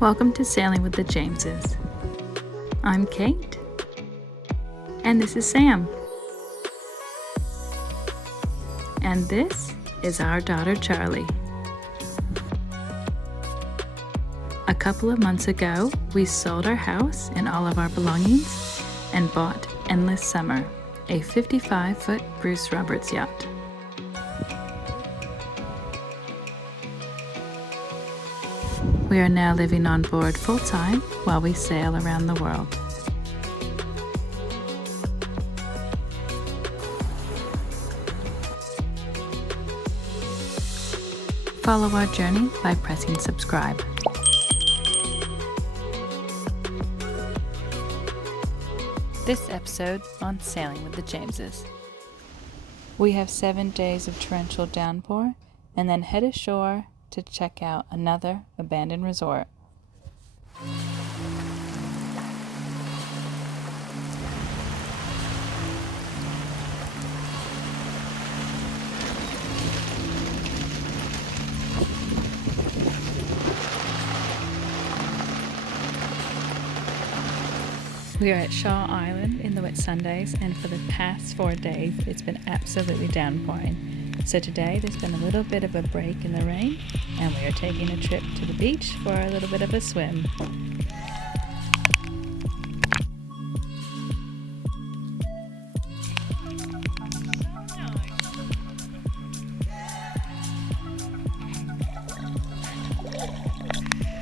Welcome to Sailing with the Jameses. I'm Kate, and this is Sam. And this is our daughter Charlie. A couple of months ago, we sold our house and all of our belongings and bought Endless Summer, a 55-foot Bruce Roberts yacht. We are now living on board full-time while we sail around the world. Follow our journey by pressing subscribe. This episode on Sailing with the Jameses. We have 7 days of torrential downpour and then head ashore to check out another abandoned resort. We are at Shaw Island in the Whitsundays, and for the past 4 days it's been absolutely downpouring. So today there's been a little bit of a break in the rain, and we are taking a trip to the beach for a little bit of a swim.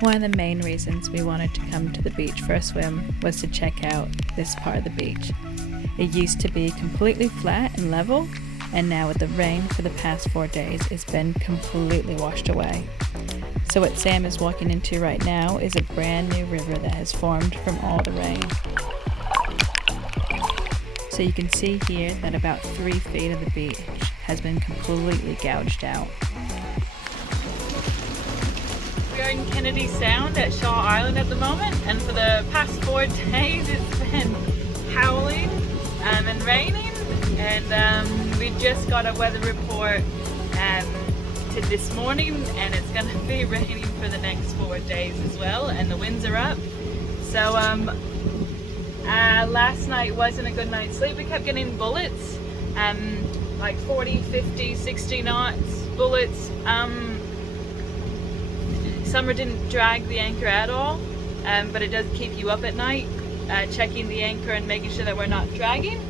One of the main reasons we wanted to come to the beach for a swim was to check out this part of the beach. It used to be completely flat and level, and now with the rain for the past 4 days, it's been completely washed away. So what Sam is walking into right now is a brand new river that has formed from all the rain. So you can see here that about 3 feet of the beach has been completely gouged out. We are in Kennedy Sound at Shaw Island at the moment, and for the past 4 days it's been howling and raining, and we just got a weather report to this morning, and it's going to be raining for the next 4 days as well, and the winds are up. So last night wasn't a good night's sleep. We kept getting bullets, like 40, 50, 60 knots bullets. Summer didn't drag the anchor at all, but it does keep you up at night, checking the anchor and making sure that we're not dragging.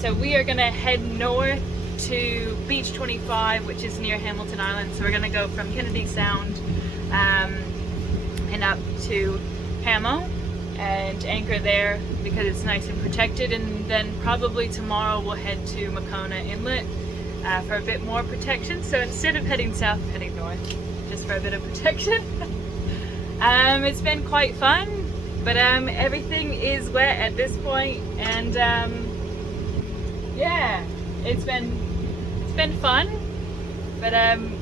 So we are going to head north to Beach 25, which is near Hamilton Island. So we're going to go from Kennedy Sound and up to Hamo and anchor there because it's nice and protected, and then probably tomorrow we'll head to Makona Inlet for a bit more protection. So instead of heading south, heading north, just for a bit of protection. It's been quite fun, but everything is wet at this point, and yeah, it's been fun, but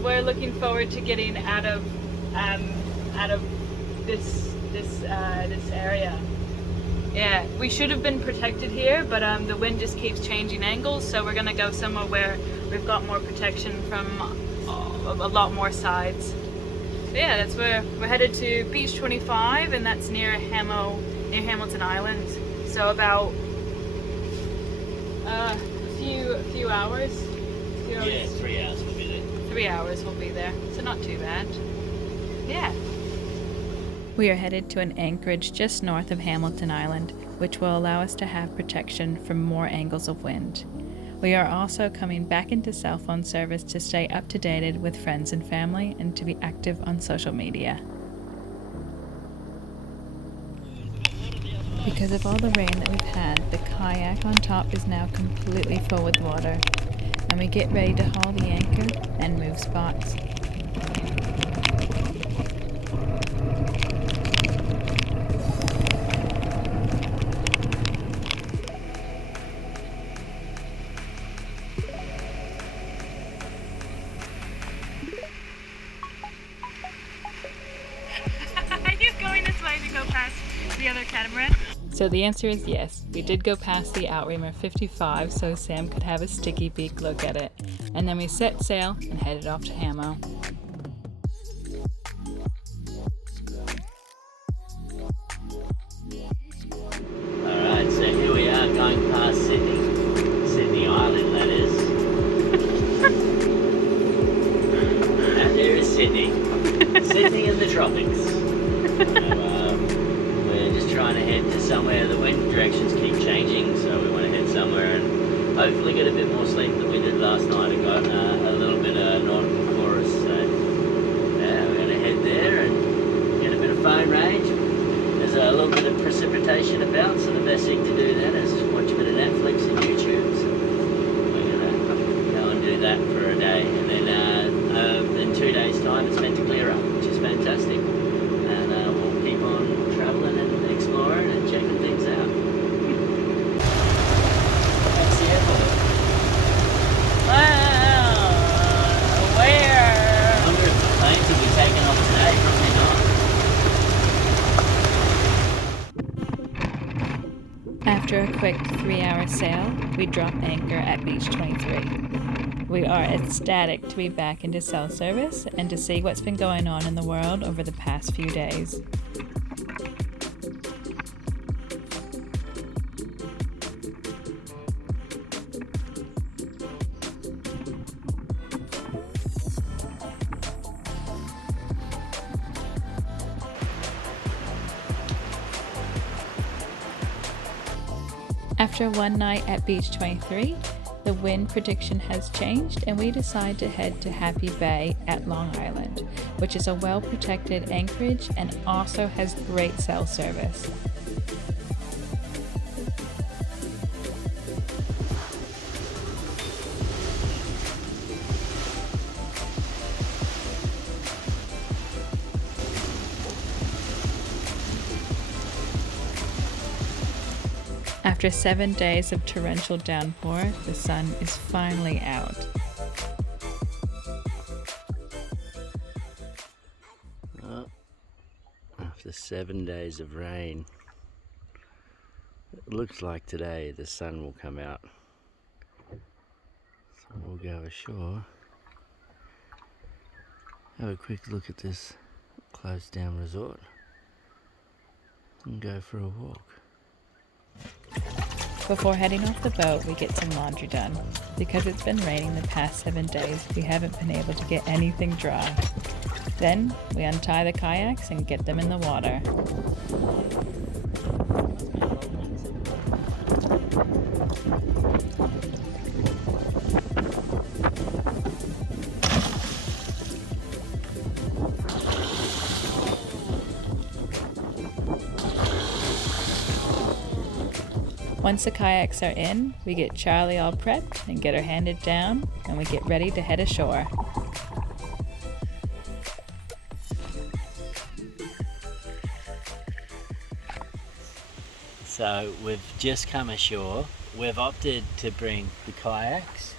we're looking forward to getting out of this area. Yeah, we should have been protected here, but the wind just keeps changing angles, so we're gonna go somewhere where we've got more protection from a lot more sides. So yeah, that's where we're headed, to Beach 25, and that's near Hamilton Island. So about a few hours. Yeah, 3 hours we'll be there. 3 hours we'll be there, so not too bad. Yeah. We are headed to an anchorage just north of Hamilton Island, which will allow us to have protection from more angles of wind. We are also coming back into cell phone service to stay up to date with friends and family and to be active on social media. Because of all the rain that we've had, the kayak on top is now completely full with water, and we get ready to haul the anchor and move spots. The other catamaran? So the answer is yes. We did go past the Outreamer 55 so Sam could have a sticky beak look at it. And then we set sail and headed off to Hamo. tropics. We're just trying to head to somewhere. The wind directions keep changing, so we want to head somewhere and hopefully get a bit more sleep than we did last night. It got a little bit nautical for us, so yeah, we're going to head there and get a bit of phone range. There's a little bit of precipitation about, so the best thing to do then is watch a bit of Netflix and YouTube. So we're going to go and do that for a day, and then in 2 days' time it's meant to clear up, which is fantastic. And we'll keep on travelling and exploring and checking things out. That's the airport. Wow, where? I wonder if the planes will be taking off today. Probably not. After a quick 3-hour sail, we drop anchor at Beach 23. We are ecstatic to be back into cell service and to see what's been going on in the world over the past few days. After one night at Beach 23, the wind prediction has changed and we decide to head to Happy Bay at Long Island, which is a well-protected anchorage and also has great cell service. After 7 days of torrential downpour, the sun is finally out. Well, after 7 days of rain, it looks like today the sun will come out. So we'll go ashore, have a quick look at this closed down resort, and go for a walk. Before heading off the boat, we get some laundry done. Because it's been raining the past 7 days, we haven't been able to get anything dry. Then, we untie the kayaks and get them in the water. Once the kayaks are in, we get Charlie all prepped and get her handed down, and we get ready to head ashore. So we've just come ashore. We've opted to bring the kayaks,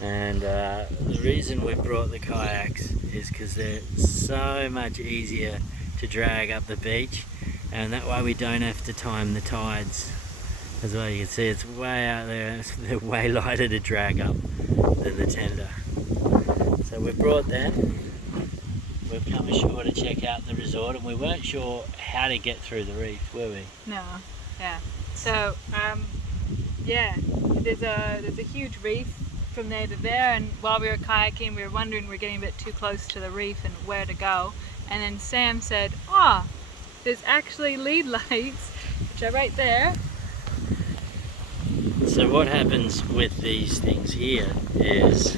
and the reason we brought the kayaks is because they're so much easier to drag up the beach, and that way we don't have to time the tides. As well, you can see it's way out there and they're way lighter to drag up than the tender. So we brought that. We've come ashore to check out the resort, and we weren't sure how to get through the reef, were we? No, yeah. So, yeah, there's a huge reef from there to there, and while we were kayaking, we were wondering we're getting a bit too close to the reef and where to go. And then Sam said, there's actually lead lights, which are right there. So what happens with these things here is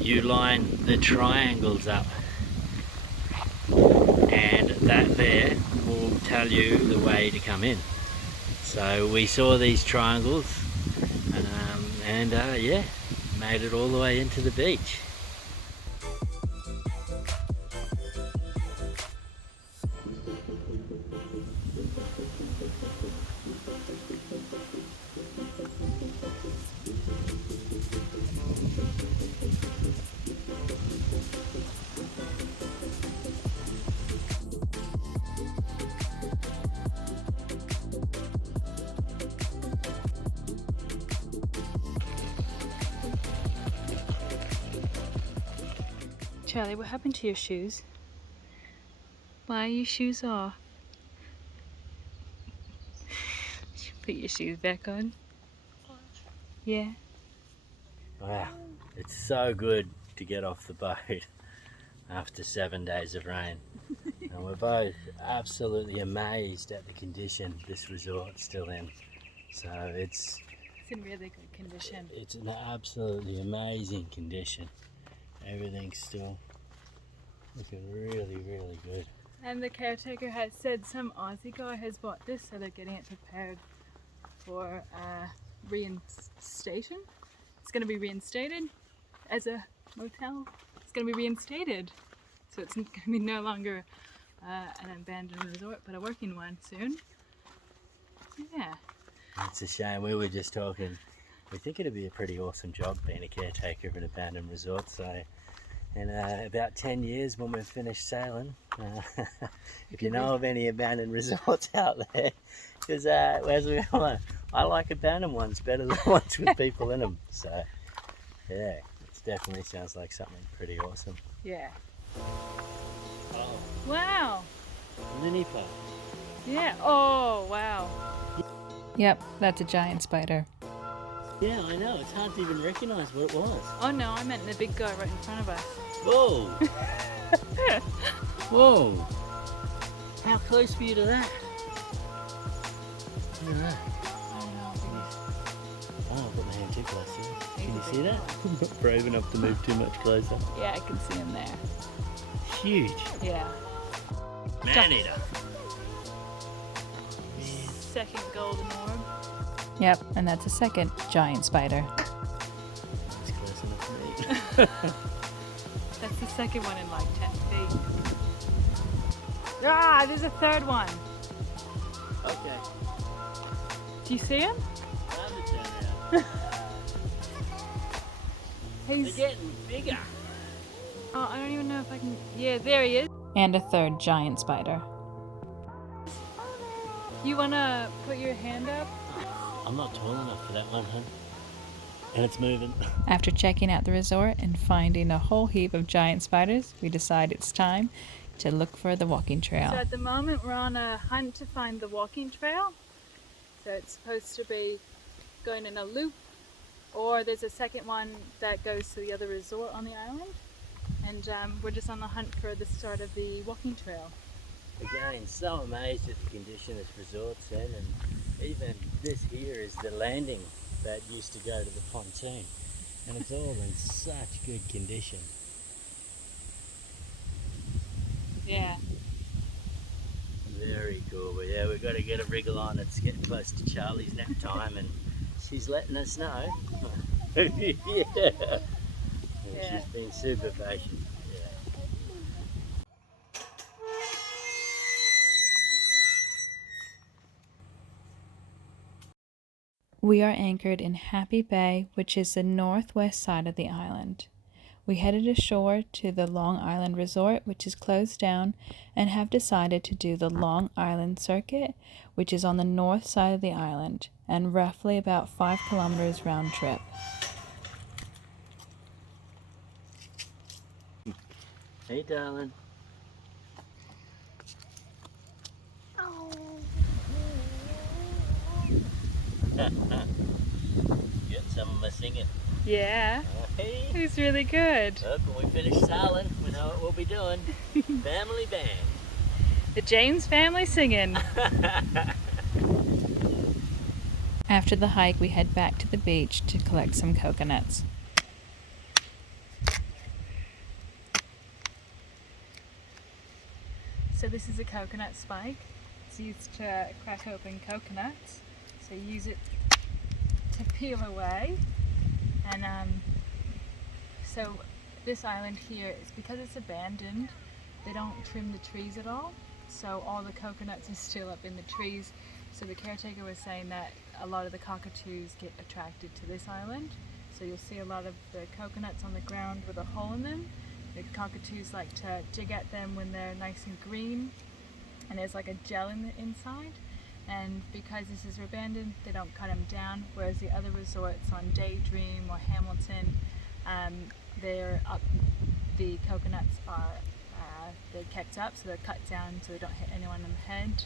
you line the triangles up, and that there will tell you the way to come in. So we saw these triangles and yeah, made it all the way into the beach. Charlie, what happened to your shoes? Why are your shoes off? Put your shoes back on. Yeah. Wow, it's so good to get off the boat. after 7 days of rain. And we're both absolutely amazed at the condition this resort's still in. So it's in really good condition. It's an absolutely amazing condition. Everything's still looking really, really good. And the caretaker has said some Aussie guy has bought this, so they're getting it prepared for reinstation. It's going to be reinstated as a motel. It's going to be reinstated, so it's going to be no longer an abandoned resort, but a working one soon. Yeah. It's a shame. We were just talking. We think it'd be a pretty awesome job being a caretaker of an abandoned resort. So, in about 10 years when we've finished sailing, if you know of any abandoned resorts out there, because as we all know, I like abandoned ones better than ones with people in them. So, yeah, it definitely sounds like something pretty awesome. Yeah. Oh, Wow. mini pub. Yeah. Oh, wow. Yep, that's a giant spider. Yeah, I know. It's hard to even recognise what it was. Oh no, I meant the big guy right in front of us. Whoa! Whoa! How close were you to that? Look at that. I don't know. Oh, I've got my hand too close to it. He's Can you a see big that? I'm not brave enough to move too much closer. Yeah, I can see him there. Huge. Yeah. Man-eater. Second golden orb. Yep, and that's a second giant spider. That's close enough for me. That's the second one in like 10 feet. Ah, there's a third one. Okay. Do you see him? Time to turn around. They're He's. getting bigger. Oh, I don't even know if I can. Yeah, there he is. And a third giant spider. You wanna put your hand up? I'm not tall enough for that one, hun. And it's moving. After checking out the resort and finding a whole heap of giant spiders, we decide it's time to look for the walking trail. So at the moment we're on a hunt to find the walking trail. So it's supposed to be going in a loop, or there's a second one that goes to the other resort on the island. And we're just on the hunt for the start of the walking trail. Again, so amazed at the condition this resort's in, and even this here is the landing that used to go to the pontoon, and it's all in such good condition. Yeah. Very cool, but yeah, we've got to get a wriggle on. It's getting close to Charlie's nap time, and she's letting us know. Yeah. Yeah. She's been super patient. We are anchored in Happy Bay, which is the northwest side of the island. We headed ashore to the Long Island Resort, which is closed down, and have decided to do the Long Island Circuit, which is on the north side of the island, and roughly about 5 kilometers round trip. Hey, darling. Get some of my singing. Yeah. Hey. He's really good. Look, when we finish sailing, we know what we'll be doing. Family band. The James family singing. After the hike, we head back to the beach to collect some coconuts. So this is a coconut spike. It's used to crack open coconuts. So you use it to peel away. And so this island here is because it's abandoned, they don't trim the trees at all. So all the coconuts are still up in the trees. So the caretaker was saying that a lot of the cockatoos get attracted to this island. So you'll see a lot of the coconuts on the ground with a hole in them. The cockatoos like to dig at them when they're nice and green, and there's like a gel in the inside. And because this is abandoned, they don't cut them down, whereas the other resorts on Daydream or Hamilton, they're up, the coconuts are they're kept up, so they're cut down so they don't hit anyone on the head.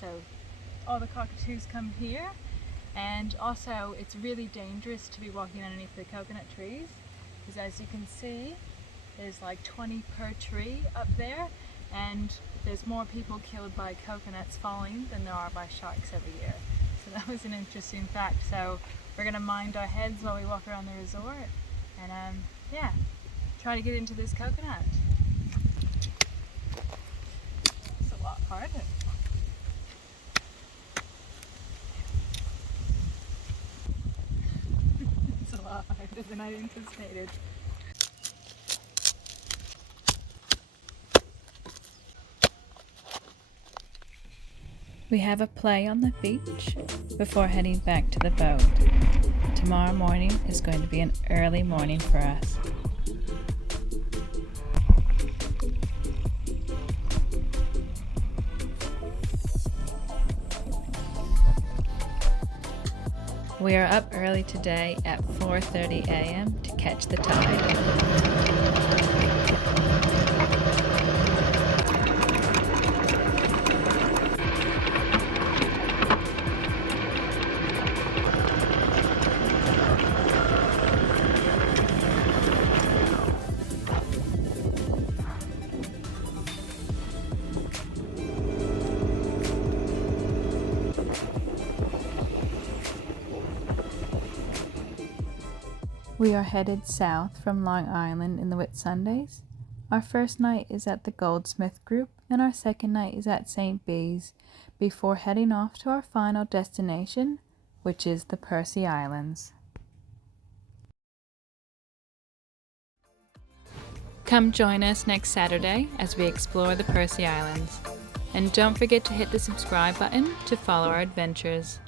So all the cockatoos come here, and also it's really dangerous to be walking underneath the coconut trees, because as you can see, There's like 20 per tree up there, and there's more people killed by coconuts falling than there are by sharks every year. So that was an interesting fact. So we're gonna mind our heads while we walk around the resort, and yeah, try to get into this coconut. It's a lot harder. It's a lot harder than I anticipated. We have a play on the beach before heading back to the boat. Tomorrow morning is going to be an early morning for us. We are up early today at 4:30 a.m. to catch the tide. We are headed south from Long Island in the Whitsundays. Our first night is at the Goldsmith Group and our second night is at St. Bees before heading off to our final destination, which is the Percy Islands. Come join us next Saturday as we explore the Percy Islands. And don't forget to hit the subscribe button to follow our adventures.